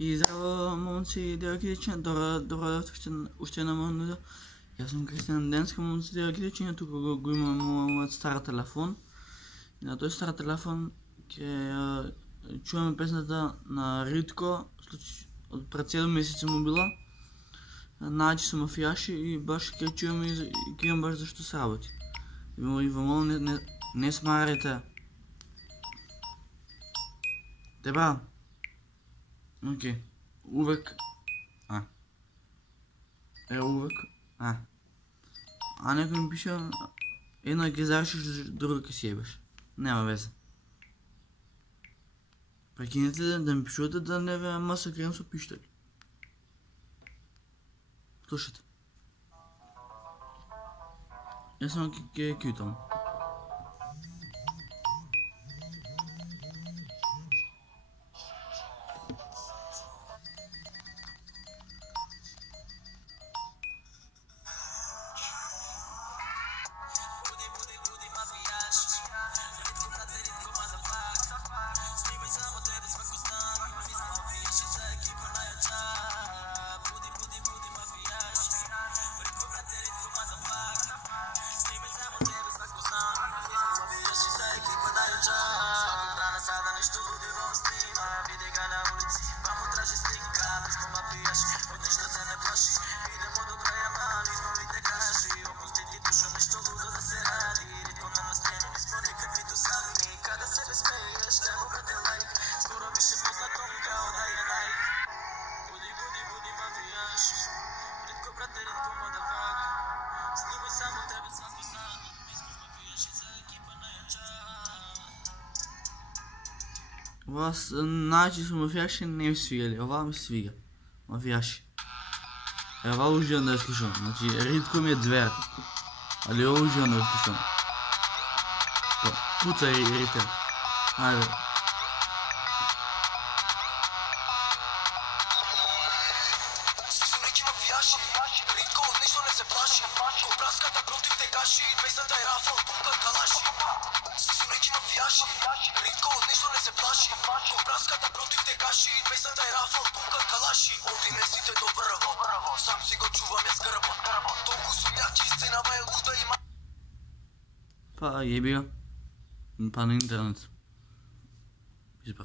И здраво, момци, девойки, дечиня, добре още една монеда. Аз съм Кристиан Денска, момци, девойки, дечиня, тук го имам моят стар телефон. И на този стар телефон чуваме песната на Ритко, от пред 7 месеца му била. Значи са мафияши и баш ке чуваме и имам баш защо се работи. И въмъл не смарите. Теба. Окей. Увек. Увек. Някой ми пише една ги заршиш, друга ке си ебеш. Няма везе. Прекинете да ми пишувате да не бе маса крем со пищали. Слушайте. Я само ке кютам. Вас, значи са мафияши не ми свигали, ова ми свига. Мафияши. Ова уживам да я слушам, значи Ритко ми е звер. Али ова уживам да я слушам. Пуцай, Рите. Айде. Ритко нищо не се плаши. Кобраската против тегаши. Песната е рафъл, пукат калаши. Сунеки мафияши. Ритко нищо не се плаши. Кобраската против тегаши. Песната е рафъл, пукат калаши. Оди месите до върва. Сам си го чувам я с гърба. Толкова сумячи, сценава е луда и Па, еби го. Па на интернет. Избра.